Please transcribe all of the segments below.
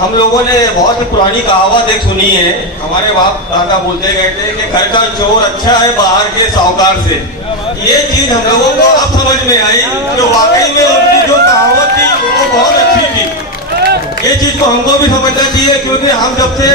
हम लोगों ने बहुत ही पुरानी कहावत एक सुनी है। हमारे बाप दादा बोलते गए थे कि घर का चोर अच्छा है बाहर के साहूकार से। ये चीज हम लोगों को अब समझ में आई कि वाकई में उनकी जो कहावत थी वो बहुत अच्छी थी। ये चीज को हमको भी समझना चाहिए, क्योंकि हम जब से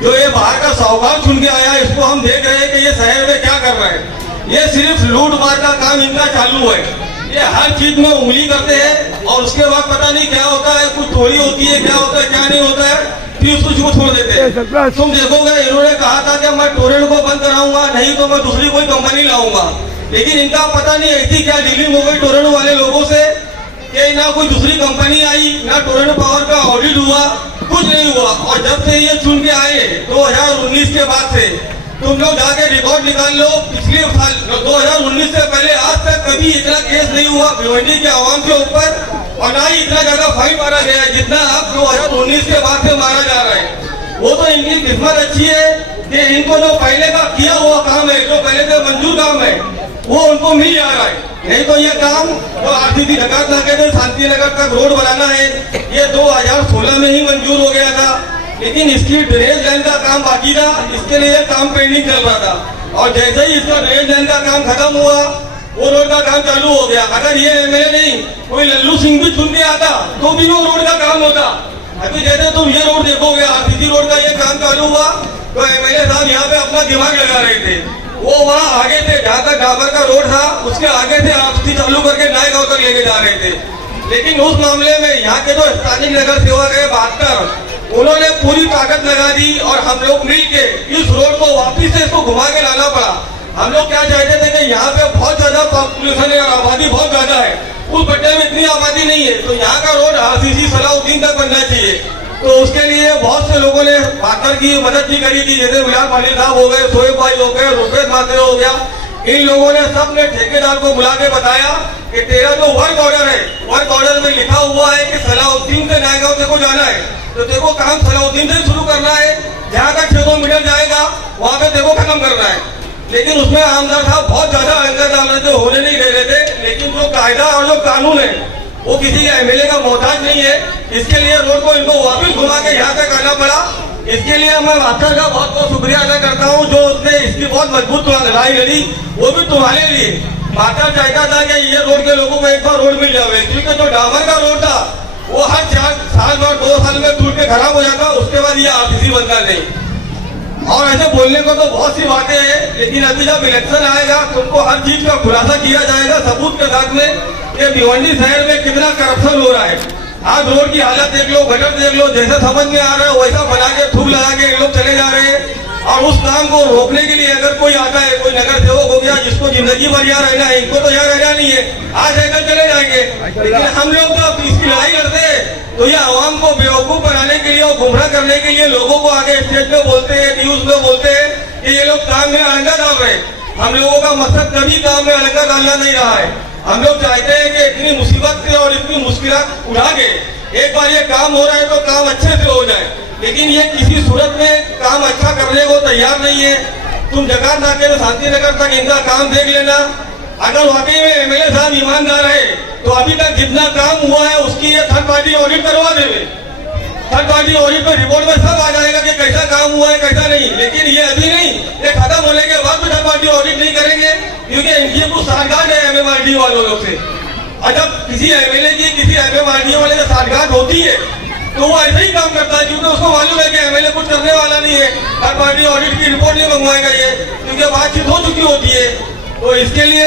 जो ये बाहर का साहूकार चुन के आया, इसको हम देख रहे हैं कि ये शहर में क्या कर रहे हैं। ये सिर्फ लूट मार का काम इनका चालू है। ये हर चीज में उंगली करते हैं और उसके बाद पता नहीं क्या होता है, कुछ थोड़ी होती है, क्या होता है क्या नहीं होता है, फिर उसको क्यों छोड़ देते हैं। तुम देखोगे इन्होंने कहा था कि मैं टोरेंट को बंद कराऊंगा, नहीं तो मैं दूसरी कोई कंपनी लाऊंगा। लेकिन इनका पता नहीं ऐसी क्या डीलिंग हो गई टोरेंट वाले लोगों से कि ना कोई दूसरी कंपनी आई, ना टोरेंट पावर का ऑडिट हुआ, कुछ नहीं हुआ। और जब से ये चुन के आए 2019 के बाद से, तुम लोग जाके रिकॉर्ड निकाल लो, पिछले साल 2019 से पहले आज तक कभी इतना केस नहीं हुआ भिवंडी के आवाम के ऊपर, और ना ही इतना ज्यादा फाइन मारा गया है जितना अब 2019 के बाद से मारा जा रहा है। वो तो इनकी किस्मत अच्छी है कि इनको जो पहले का किया हुआ काम है, जो पहले का मंजूर काम है, वो उनको मिल जा रहा है। नहीं तो ये काम जो आरसीसी ढकात नाके से शांति नगर तक रोड बनाना है, ये 2016 में ही मंजूर हो गया था, लेकिन इसकी ड्रेनेज लाइन का काम बाकी था, इसके लिए काम पेंडिंग चल रहा था। और जैसे ही इसका ड्रेनेज लाइन का काम खत्म हुआ, वो रोड का काम चालू हो गया। अगर ये एमएलए नहीं कोई लल्लू सिंह भी चुन के आता तो भी वो रोड का काम होता। अभी जैसे तुम ये रोड देखोगे, आरसीसी रोड का ये काम चालू हुआ तो एमएलए साहब यहाँ पे अपना दिमाग लगा रहे थे। वो वहाँ आगे थे, जहाँ तक डाबर का रोड था उसके आगे से आरसीसी चालू करके नए गाँव तक लेके जा रहे थे। लेकिन उस मामले में यहाँ के जो स्थानीय नगर सेवक है 72, उन्होंने पूरी ताकत लगा दी और हम लोग मिलके इस रोड को वापिस से इसको घुमा के लाना पड़ा। हम लोग क्या चाहते थे कि यहाँ पे बहुत ज्यादा पॉपुलेशन है और आबादी बहुत ज्यादा है, उस पट्टे में इतनी आबादी नहीं है, तो यहाँ का रोड आरसीसी सलाउद्दीन तक बनना चाहिए। तो उसके लिए बहुत से लोगों ने पार्टनर की मदद भी करी थी, जैसे विलास पाटिल साहब हो गए, शोएब भाई हो गए, रुपेश मात्रे हो गया। इन लोगों ने सबने ठेकेदार को बुला के बताया कि तेरा जो वर्क ऑर्डर है, वर्क ऑर्डर में लिखा हुआ है कि सलाउद्दीन से नायगांव तेरे को जाना है, तो तेरे को काम सलाउद्दीन से शुरू करना है, जहाँ तक 600 मीटर जाएगा वहाँ पे तेरे को खत्म करना है। लेकिन उसमें आमदार साहब बहुत ज्यादा अंदर डाल रहे थे, होने नहीं दे रहे थे। लेकिन जो कायदा और जो कानून है वो किसी एमएलए का मोहताज नहीं है। इसके लिए रोड को इनको वापिस घुमा के यहाँ तक आना पड़ा। इसके लिए मैं मास्टर का बहुत बहुत शुक्रिया अदा करता हूँ, जो उसने इसकी बहुत मजबूत लड़ाई लड़ी, वो भी तुम्हारे लिए। मास्टर चाहता था कि ये रोड के लोगों को एक बार रोड मिल जाए, क्योंकि जो डामर का रोड था वो हर 4 साल और 2 साल में टूट के खराब हो जाता, उसके बाद ये आरसीसी बनता नहीं। और ऐसे बोलने को तो बहुत सी बातें हैं, लेकिन अभी जब इलेक्शन आएगा तुमको हर चीज का खुलासा किया जाएगा सबूत के साथ में कि भिवंडी शहर में कितना करप्शन हो रहा है। आज रोड की हालत देख लो, गटर देख लो, जैसा समझ में आ रहा है वैसा बना के थूक लगा के लोग चले जा रहे हैं। और उस काम को रोकने के लिए अगर कोई आता है, कोई नगर सेवक हो गया जिसको जिंदगी भर यहाँ रहना है, इनको तो यहाँ रहना नहीं है, आज रहकर चले जाएंगे। लेकिन हम लोग तो इसकी लड़ाई करते हैं तो ये आवाम को बेवकूफ बनाने के लिए और गुमराह करने के लिए लोगों को आगे स्टेज पे बोलते हैं, न्यूज में बोलते हैं कि ये लोग काम में अड़ंगा डाल रहे हैं। हम लोगों का मकसद कभी काम में अड़ंगा डालना नहीं रहा है। हम लोग चाहते हैं कि इतनी मुसीबत से और इतनी मुश्किलात उठा के एक बार ये काम हो रहा है तो काम अच्छे से हो जाए। लेकिन ये किसी सूरत में काम अच्छा करने को तैयार नहीं है। तुम जकात नाके से शांति नगर तक इनका काम देख लेना। अगर वाकई में एमएलए साहब ईमानदार है तो अभी तक जितना काम हुआ है उसकी ये थर्ड पार्टी ऑडिट करवा देवे। थर्ड पार्टी ऑडिट में रिपोर्ट में सब आ जाएगा कि कैसा काम हुआ है कैसा नहीं। लेकिन ये अभी नहीं, ये खत्म होने के बाद भी थर्ड पार्टी ऑडिट नहीं करेंगे, क्योंकि इनकी कुछ साठगांठ है एमएमआरडी वालों से। और जब किसी एमएलए की किसी एमएमआरडी वाले से साठगांठ होती है तो वो ऐसे ही काम करता है, क्योंकि उसको मालूम है कि एमएलए कुछ करने वाला नहीं है, थर्ड पार्टी ऑडिट की रिपोर्ट नहीं मंगवाएगा ये, क्योंकि बातचीत हो चुकी होती है। तो इसके लिए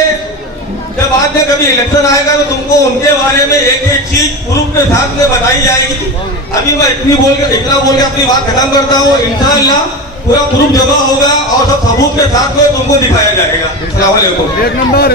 जब बाद में कभी इलेक्शन आएगा तो तुमको उनके बारे में एक एक चीज प्रूफ के साथ में बताई जाएगी। अभी मैं इतना बोल के अपनी बात खत्म करता हूँ। इंशाअल्लाह पूरा प्रूफ जमा होगा और सब सबूत के साथ में तुमको दिखाया जाएगा। अस्सलाम वालेकुम। एक नंबर